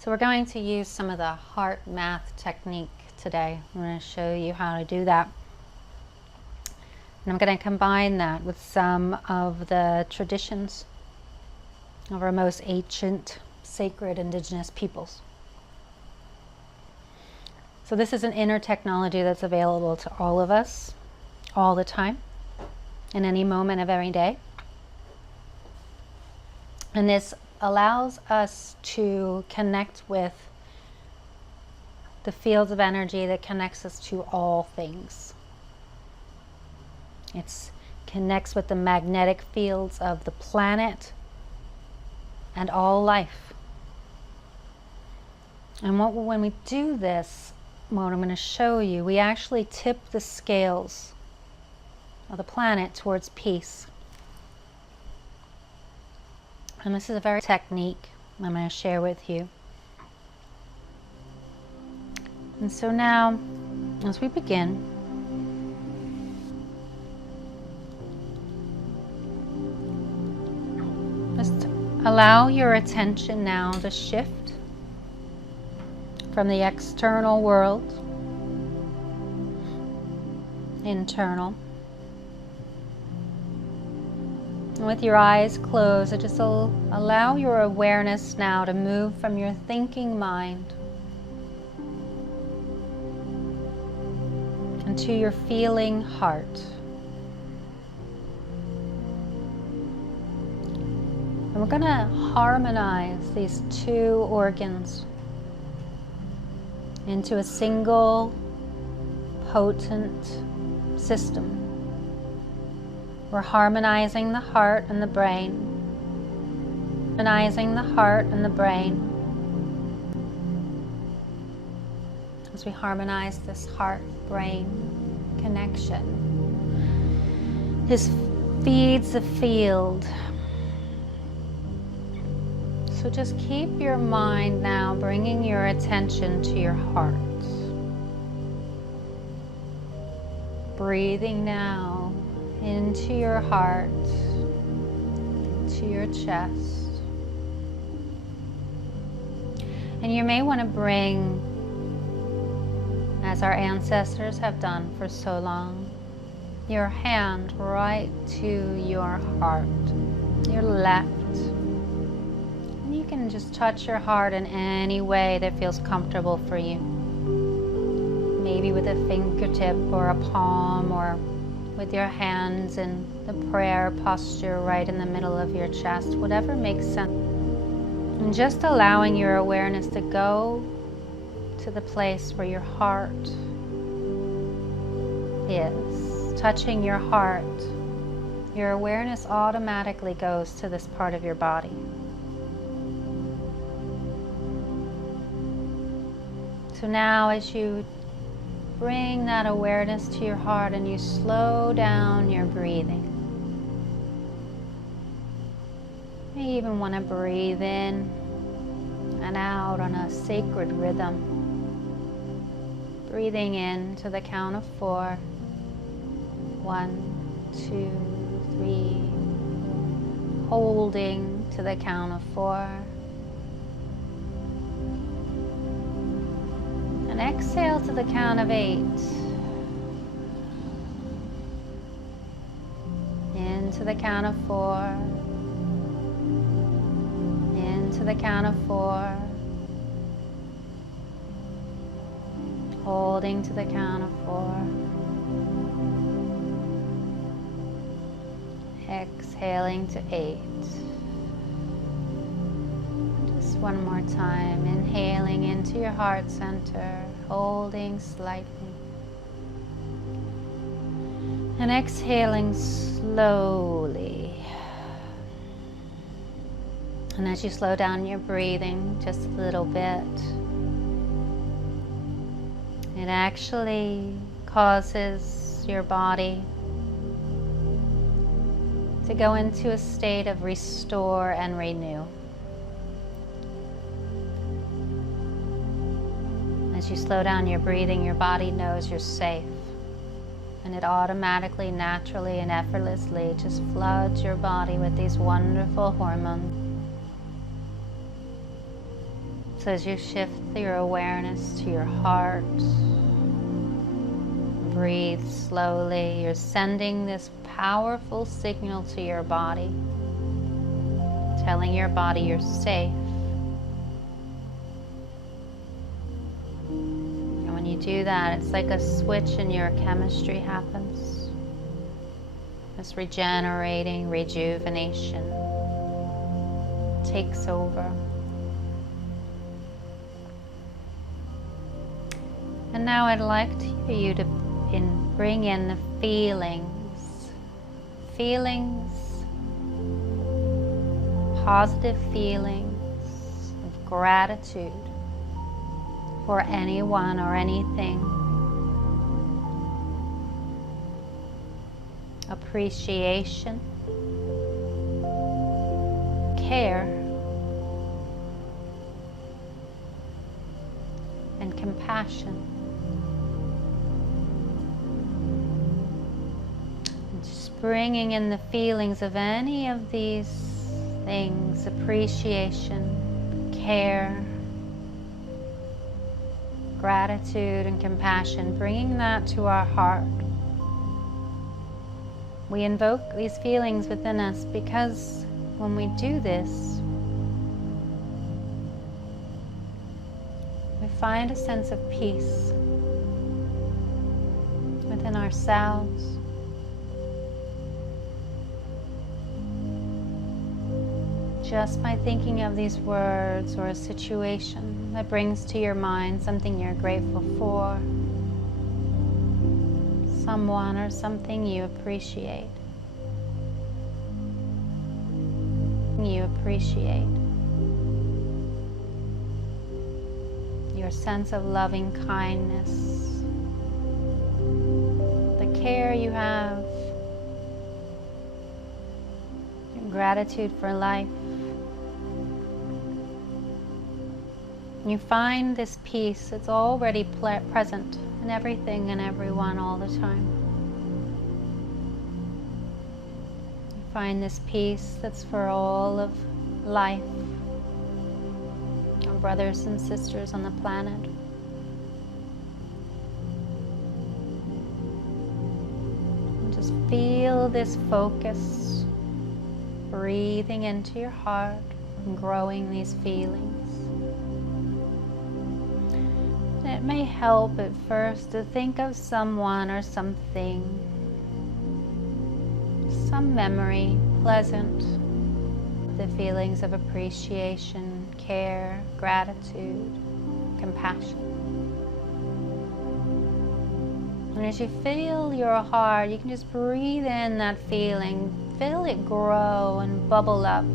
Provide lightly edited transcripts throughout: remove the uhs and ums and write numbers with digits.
So we're going to use some of the HeartMath technique today. I'm going to show you how to do that. And I'm going to combine that with some of the traditions of our most ancient, sacred indigenous peoples. So this is an inner technology that's available to all of us, all the time, in any moment of every day. And this allows us to connect with the fields of energy that connects us to all things. It connects with the magnetic fields of the planet and all life. And when we do this, what I'm going to show you, we actually tip the scales of the planet towards peace. And this is a very technique I'm going to share with you. And so now, as we begin, just allow your attention now to shift from the external world, internal. And with your eyes closed, just allow your awareness now to move from your thinking mind into your feeling heart. And we're going to harmonize these two organs into a single potent system. We're harmonizing the heart and the brain. Harmonizing the heart and the brain. As we harmonize this heart-brain connection, this feeds the field. So just keep your mind now bringing your attention to your heart. Breathing now into your heart, to your chest. And you may want to bring, as our ancestors have done for so long, your hand right to your heart, your left. And you can just touch your heart in any way that feels comfortable for you. Maybe with a fingertip or a palm, or with your hands in the prayer posture right in the middle of your chest, whatever makes sense. And just allowing your awareness to go to the place where your heart is. Touching your heart, your awareness automatically goes to this part of your body. So now as you bring that awareness to your heart and you slow down your breathing. You may even want to breathe in and out on a sacred rhythm. Breathing in to the count of 4. 1, 2, 3. Holding to the count of 4. And exhale to the count of 8. Into the count of 4. Into the count of 4. Holding to the count of 4. Exhaling to 8. Just one more time. Inhaling into your heart center, holding slightly. And exhaling slowly. And as you slow down your breathing just a little bit, it actually causes your body to go into a state of restore and renew. As you slow down your breathing, your body knows you're safe. And it automatically, naturally, and effortlessly just floods your body with these wonderful hormones. So as you shift your awareness to your heart, breathe slowly. You're sending this powerful signal to your body, telling your body you're safe. And when you do that, it's like a switch in your chemistry happens. This regenerating rejuvenation takes over. And now I'd like for you to bring in the feelings, positive feelings of gratitude for anyone or anything, appreciation, care, and compassion. Bringing in the feelings of any of these things, appreciation, care, gratitude, and compassion, bringing that to our heart. We invoke these feelings within us because when we do this, we find a sense of peace within ourselves. Just by thinking of these words or a situation that brings to your mind something you're grateful for, someone or something you appreciate. Your sense of loving kindness, the care you have, your gratitude for life. You find this peace, it's already present in everything and everyone all the time. You find this peace that's for all of life, our brothers and sisters on the planet. And just feel this focus, breathing into your heart and growing these feelings. It may help at first to think of someone or something, some memory, pleasant, the feelings of appreciation, care, gratitude, compassion. And as you feel your heart, you can just breathe in that feeling, feel it grow and bubble up.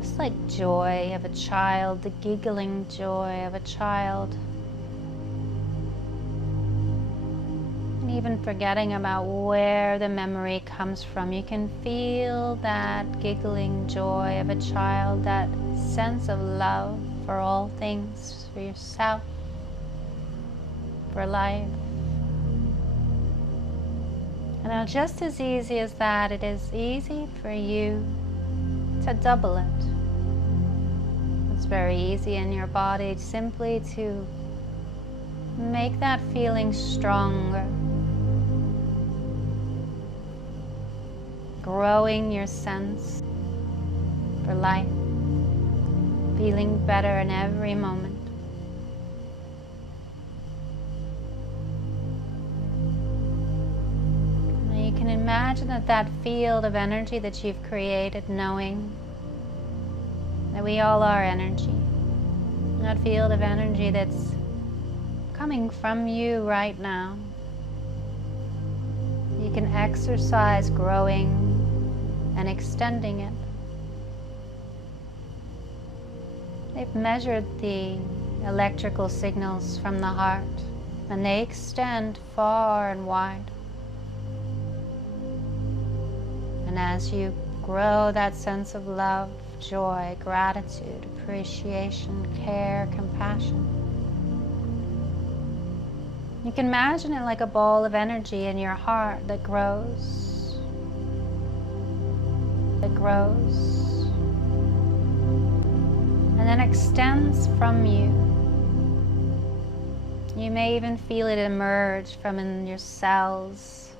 Just like joy of a child, the giggling joy of a child. And even forgetting about where the memory comes from, you can feel that giggling joy of a child, that sense of love for all things, for yourself, for life. And now just as easy as that, it is easy for you to double it. It's very easy in your body simply to make that feeling stronger, growing your sense for life, feeling better in every moment. Now you can imagine that field of energy that you've created, knowing that we all are energy. That field of energy that's coming from you right now. You can exercise growing and extending it. They've measured the electrical signals from the heart, and they extend far and wide. And as you grow that sense of love, joy, gratitude, appreciation, care, compassion, you can imagine it like a ball of energy in your heart that grows, and then extends from you. You may even feel it emerge from in your cells.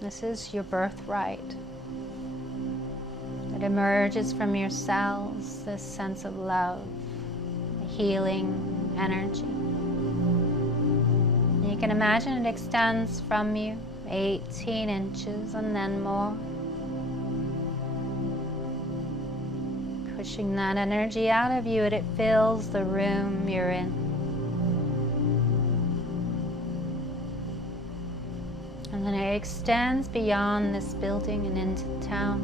This is your birthright. It emerges from your cells, this sense of love, a healing energy. And you can imagine it extends from you 18 inches and then more. Pushing that energy out of you, and it fills the room you're in. And then it extends beyond this building and into town.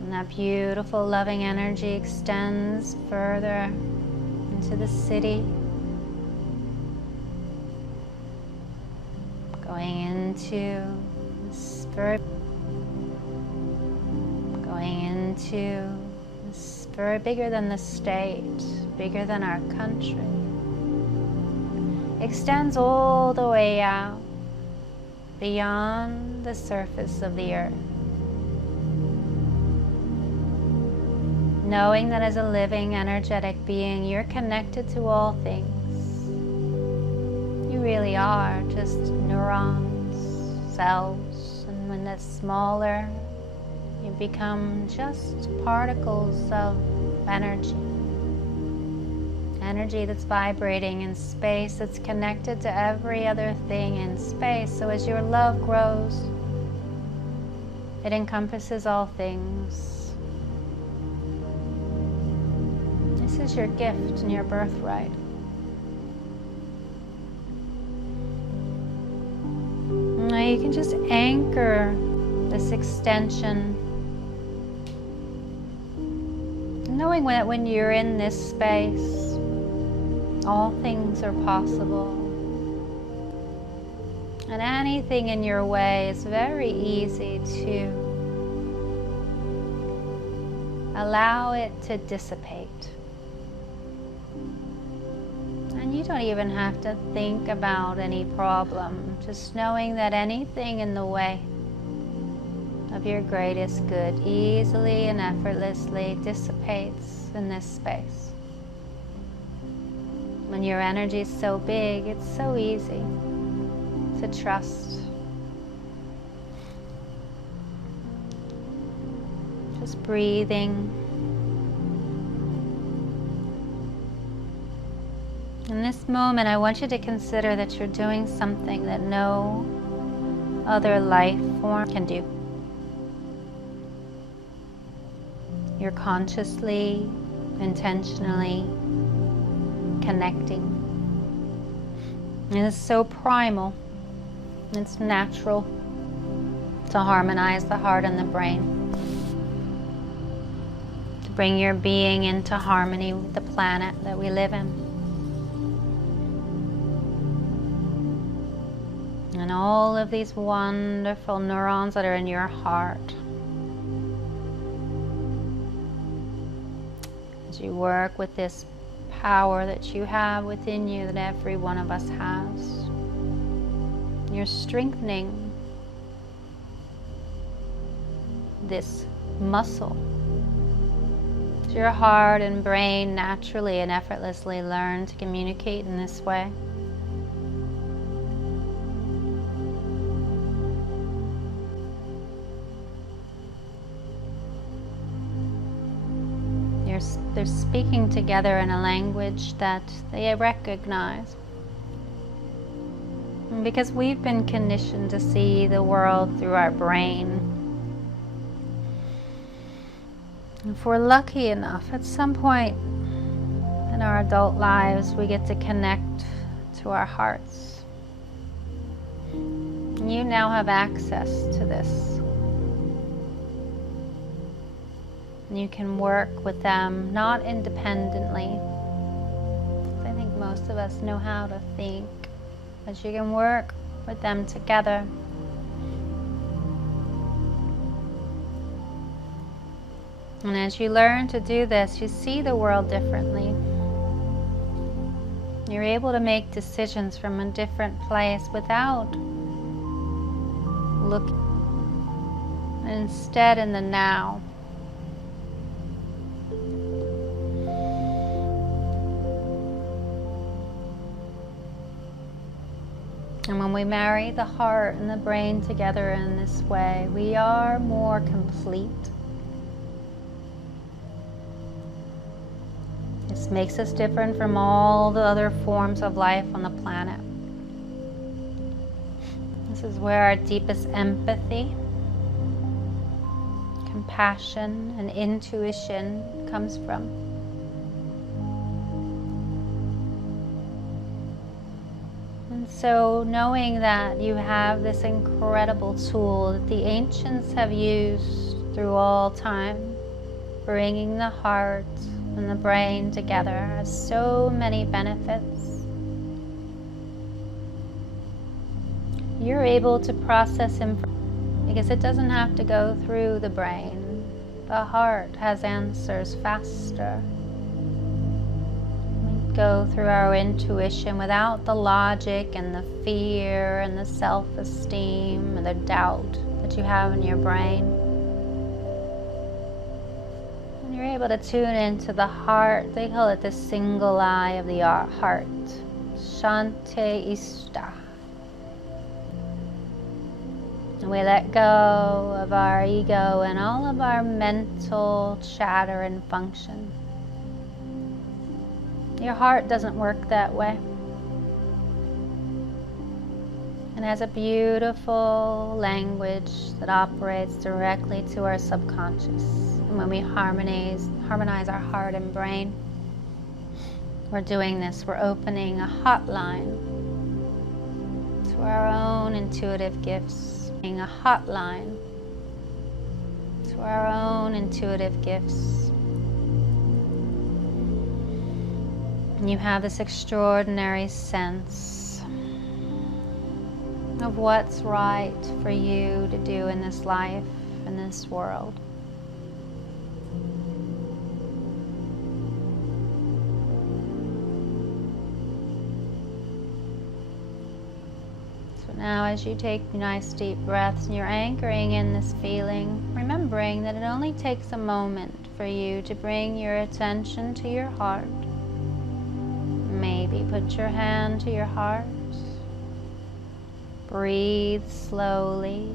And that beautiful, loving energy extends further into the city, going into the spirit. Into this very bigger than the state, bigger than our country. Extends all the way out beyond the surface of the earth. Knowing that as a living, energetic being, you're connected to all things. You really are just neurons, cells, and when that's smaller, you become just particles of energy. Energy that's vibrating in space, that's connected to every other thing in space. So as your love grows, it encompasses all things. This is your gift and your birthright. Now you can just anchor this extension, knowing that when you're in this space, all things are possible. And anything in your way is very easy to allow it to dissipate. And you don't even have to think about any problem, just knowing that anything in the way of your greatest good easily and effortlessly dissipates in this space. When your energy is so big, it's so easy to trust. Just breathing. In this moment, I want you to consider that you're doing something that no other life form can do. You're consciously, intentionally connecting. It is so primal. It's natural to harmonize the heart and the brain, to bring your being into harmony with the planet that we live in. And all of these wonderful neurons that are in your heart, as you work with this power that you have within you, that every one of us has, you're strengthening this muscle. So your heart and brain naturally and effortlessly learn to communicate in this way. They're speaking together in a language that they recognize. And because we've been conditioned to see the world through our brain, if we're lucky enough, at some point in our adult lives, we get to connect to our hearts. And you now have access to this. You can work with them, not independently. I think most of us know how to think, but you can work with them together. And as you learn to do this, you see the world differently. You're able to make decisions from a different place without looking, and instead in the now. And when we marry the heart and the brain together in this way, we are more complete. This makes us different from all the other forms of life on the planet. This is where our deepest empathy, compassion, and intuition comes from. And so knowing that you have this incredible tool that the ancients have used through all time, bringing the heart and the brain together, has so many benefits. You're able to process information because it doesn't have to go through the brain. The heart has answers faster. We go through our intuition without the logic and the fear and the self-esteem and the doubt that you have in your brain. And you're able to tune into the heart. They call it the single eye of the heart. Heart'Ishta. And we let go of our ego and all of our mental chatter and function. Your heart doesn't work that way. It has a beautiful language that operates directly to our subconscious. And when we harmonize our heart and brain, we're doing this. We're opening a hotline to our own intuitive gifts. A hotline to our own intuitive gifts. And you have this extraordinary sense of what's right for you to do in this life, in this world. Now as you take nice deep breaths and you're anchoring in this feeling, remembering that it only takes a moment for you to bring your attention to your heart. Maybe put your hand to your heart. Breathe slowly.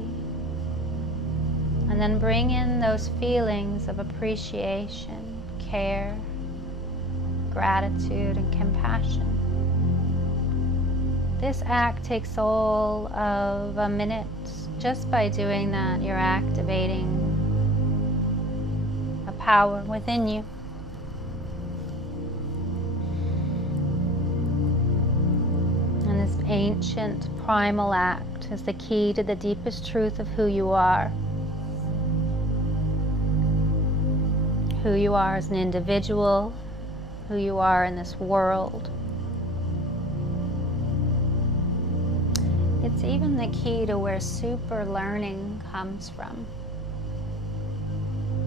And then bring in those feelings of appreciation, care, gratitude, and compassion. This act takes all of a minute. Just by doing that, you're activating a power within you. And this ancient primal act is the key to the deepest truth of who you are. Who you are as an individual, who you are in this world. It's even the key to where super learning comes from.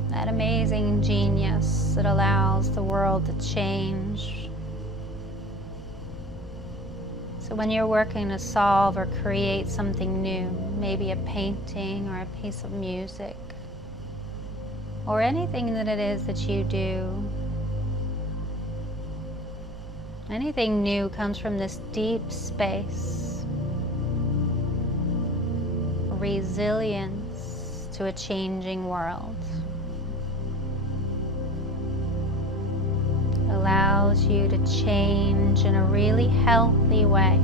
That amazing genius that allows the world to change. So when you're working to solve or create something new, maybe a painting or a piece of music, or anything that it is that you do, anything new comes from this deep space. Resilience to a changing world. It allows you to change in a really healthy way.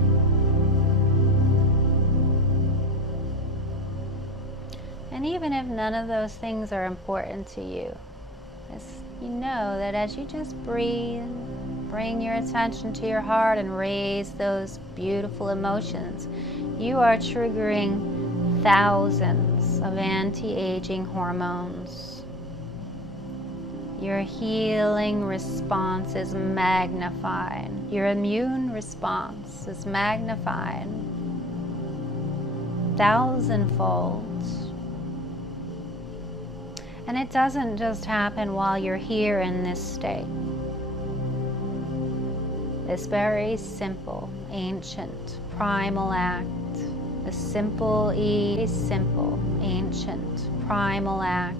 And even if none of those things are important to you, you know that as you just breathe, bring your attention to your heart and raise those beautiful emotions, you are triggering thousands of anti-aging hormones. Your healing response is magnified. Your immune response is magnified thousandfold. And it doesn't just happen while you're here in this state. This very simple, ancient, primal act, the simple, ancient, primal act,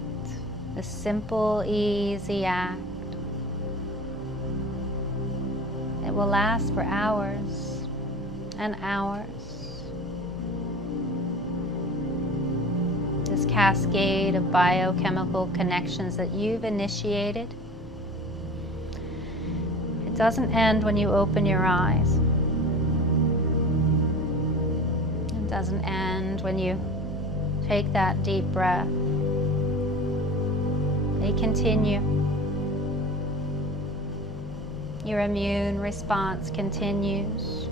the simple, easy act. It will last for hours and hours this cascade of biochemical connections that you've initiated. It doesn't end when you open your eyes. It doesn't end when you take that deep breath. They continue. Your immune response continues.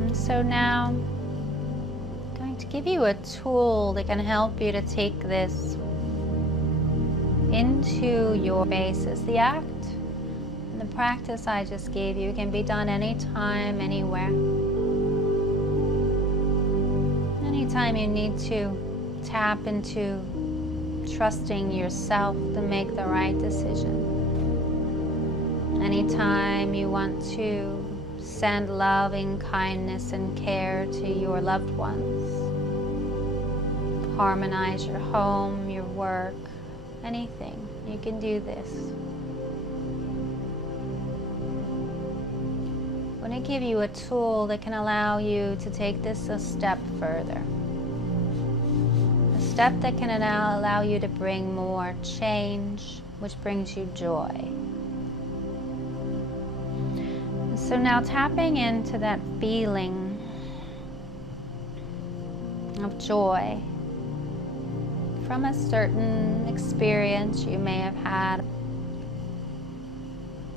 And so now, I'm going to give you a tool that can help you to take this into your basis. The act and the practice I just gave you can be done anytime, anywhere. Anytime you need to tap into trusting yourself to make the right decision. Anytime you want to send loving kindness and care to your loved ones. Harmonize your home, your work, anything. You can do this. I want to give you a tool that can allow you to take this a step further. A step that can now allow you to bring more change, which brings you joy. So now tapping into that feeling of joy from a certain experience you may have had.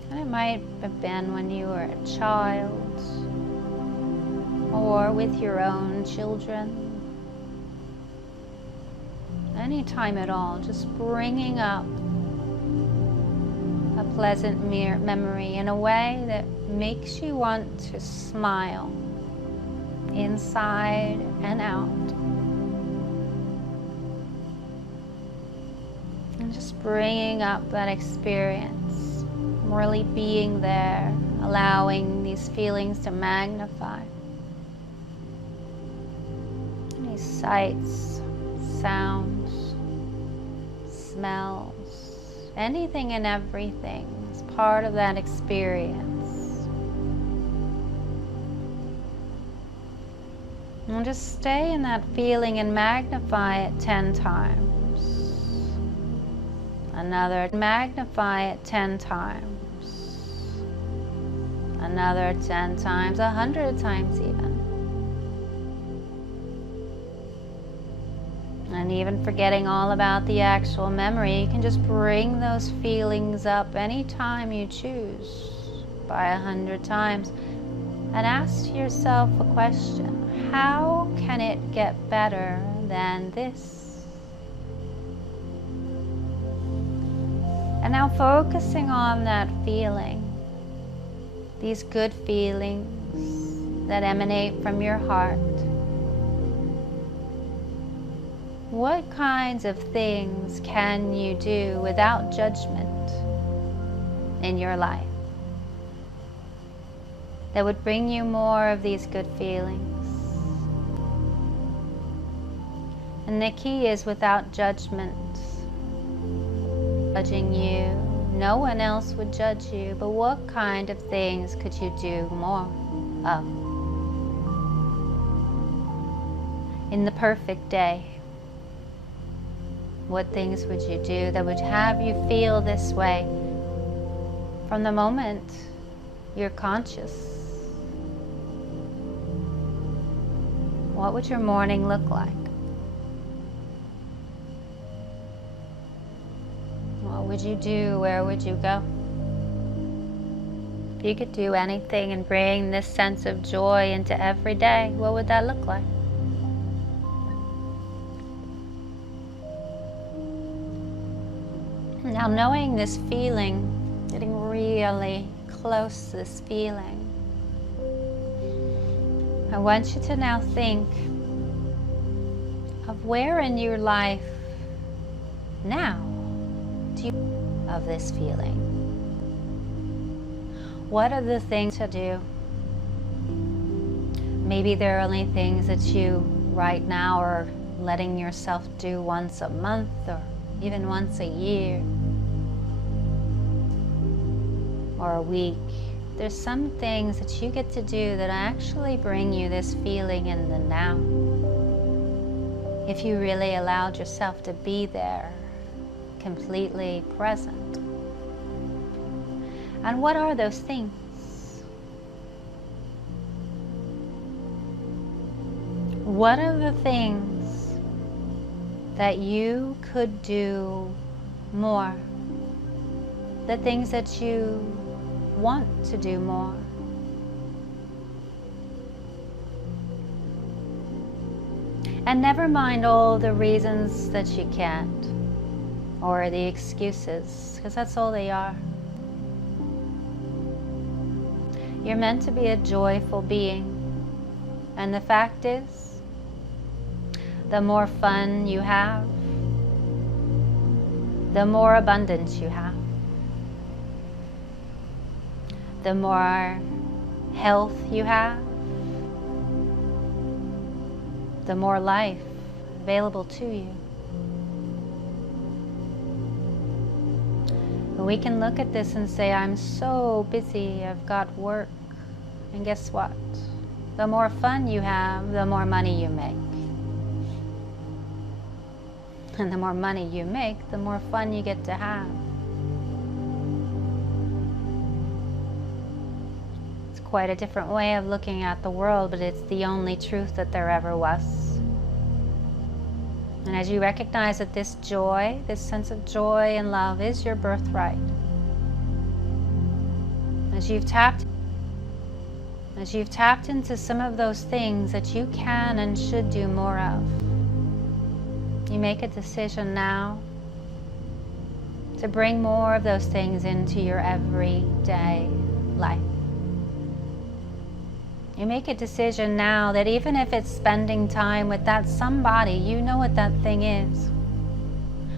And it might have been when you were a child or with your own children. Any time at all, just bringing up a pleasant memory in a way that makes you want to smile inside and out. And just bringing up that experience, really being there, allowing these feelings to magnify. Any sights, sounds, smells, anything and everything is part of that experience. And just stay in that feeling and magnify it 10 times. Another, magnify it 10 times. Another 10 times, 100 times even. And even forgetting all about the actual memory, you can just bring those feelings up anytime you choose by 100 times. And ask yourself a question. How can it get better than this? And now focusing on that feeling, these good feelings that emanate from your heart. What kinds of things can you do without judgment in your life that would bring you more of these good feelings? And the key is without judgment. Judging you, no one else would judge you, but what kind of things could you do more of? In the perfect day, what things would you do that would have you feel this way from the moment you're conscious? What would your morning look like? What would you do? Where would you go? If you could do anything and bring this sense of joy into every day, what would that look like? Now knowing this feeling, getting really close to this feeling, I want you to now think of where in your life now do you of this feeling? What are the things to do? Maybe there are only things that you right now are letting yourself do once a month or even once a year. or a week, there's some things that you get to do that actually bring you this feeling in the now. If you really allowed yourself to be there, completely present. And what are those things? What are the things that you could do more? The things that you want to do more? And never mind all the reasons that you can't, or the excuses, because that's all they are. You're meant to be a joyful being, and the fact is, the more fun you have, the more abundance you have, the more health you have, the more life available to you. We can look at this and say, I'm so busy, I've got work. And guess what? The more fun you have, the more money you make. And the more money you make, the more fun you get to have. It's quite a different way of looking at the world, but it's the only truth that there ever was. And as you recognize that this joy, this sense of joy and love is your birthright, as you've tapped into some of those things that you can and should do more of, you make a decision now to bring more of those things into your everyday life. You make a decision now that even if it's spending time with that somebody, you know what that thing is.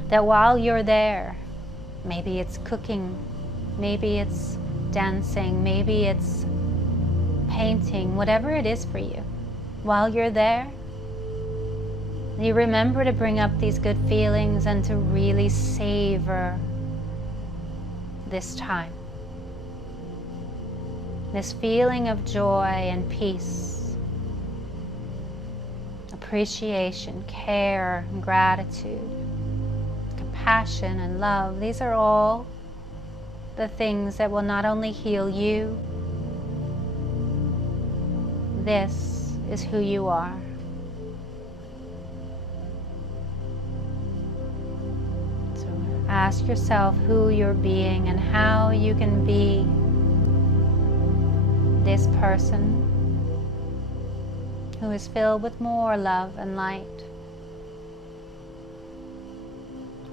That while you're there, maybe it's cooking, maybe it's dancing, maybe it's painting, whatever it is for you. While you're there, you remember to bring up these good feelings and to really savor this time. This feeling of joy and peace, appreciation, care, and gratitude, compassion and love. These are all the things that will not only heal you, this is who you are. So ask yourself who you're being and how you can be this person who is filled with more love and light.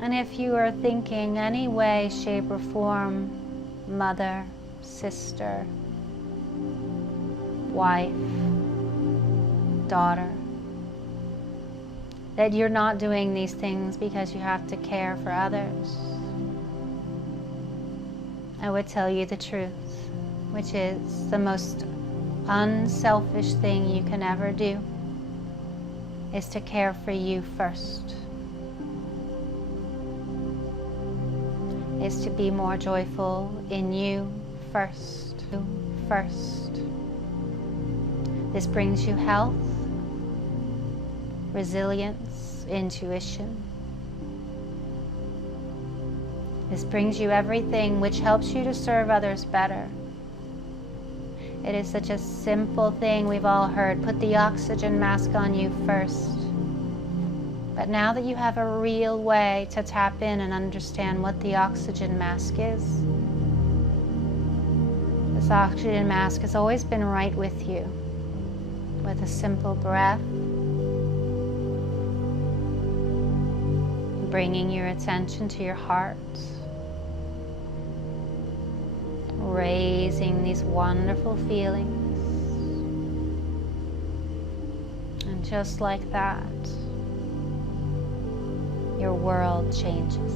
And if you are thinking any way, shape, or form, mother, sister, wife, daughter, that you're not doing these things because you have to care for others, I would tell you the truth, which is the most unselfish thing you can ever do, is to care for you first. Is to be more joyful in you first. This brings you health, resilience, intuition. This brings you everything which helps you to serve others better. It is such a simple thing we've all heard. Put the oxygen mask on you first. But now that you have a real way to tap in and understand what the oxygen mask is, this oxygen mask has always been right with you, with a simple breath, bringing your attention to your heart, raising these wonderful feelings. And just like that, your world changes.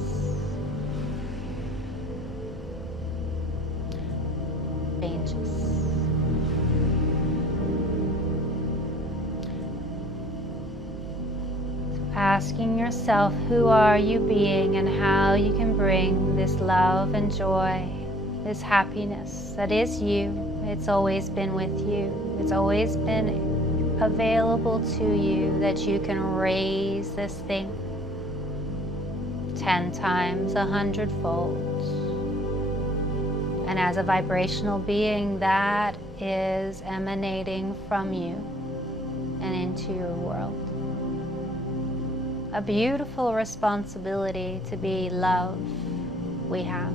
So asking yourself, who are you being and how you can bring this love and joy this happiness that is you. It's always been with you. It's always been available to you, that you can raise this thing 10 times, 100-fold. And as a vibrational being, that is emanating from you and into your world. A beautiful responsibility to be love we have.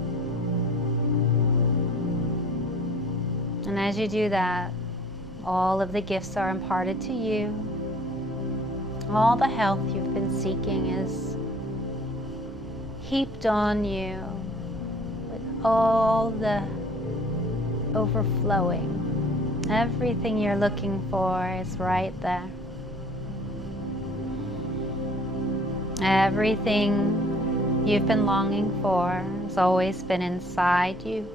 And as you do that, all of the gifts are imparted to you. All the health you've been seeking is heaped on you with all the overflowing. Everything you're looking for is right there. Everything you've been longing for has always been inside you.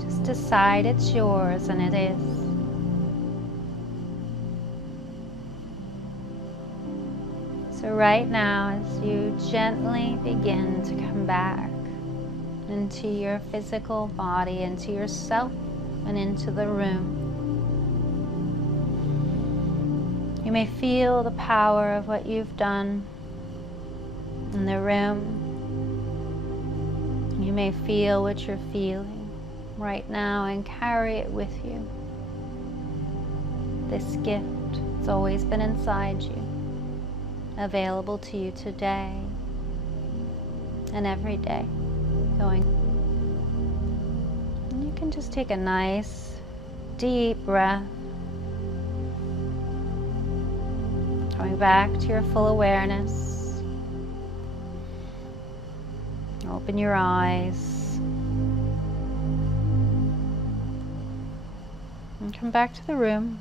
Just decide it's yours, and it is. So right now, as you gently begin to come back into your physical body, into yourself, and into the room, you may feel the power of what you've done in the room. You may feel what you're feeling right now and carry it with you. This gift has always been inside you, available to you today and every day. And you can just take a nice deep breath, coming back to your full awareness. Open your eyes and come back to the room.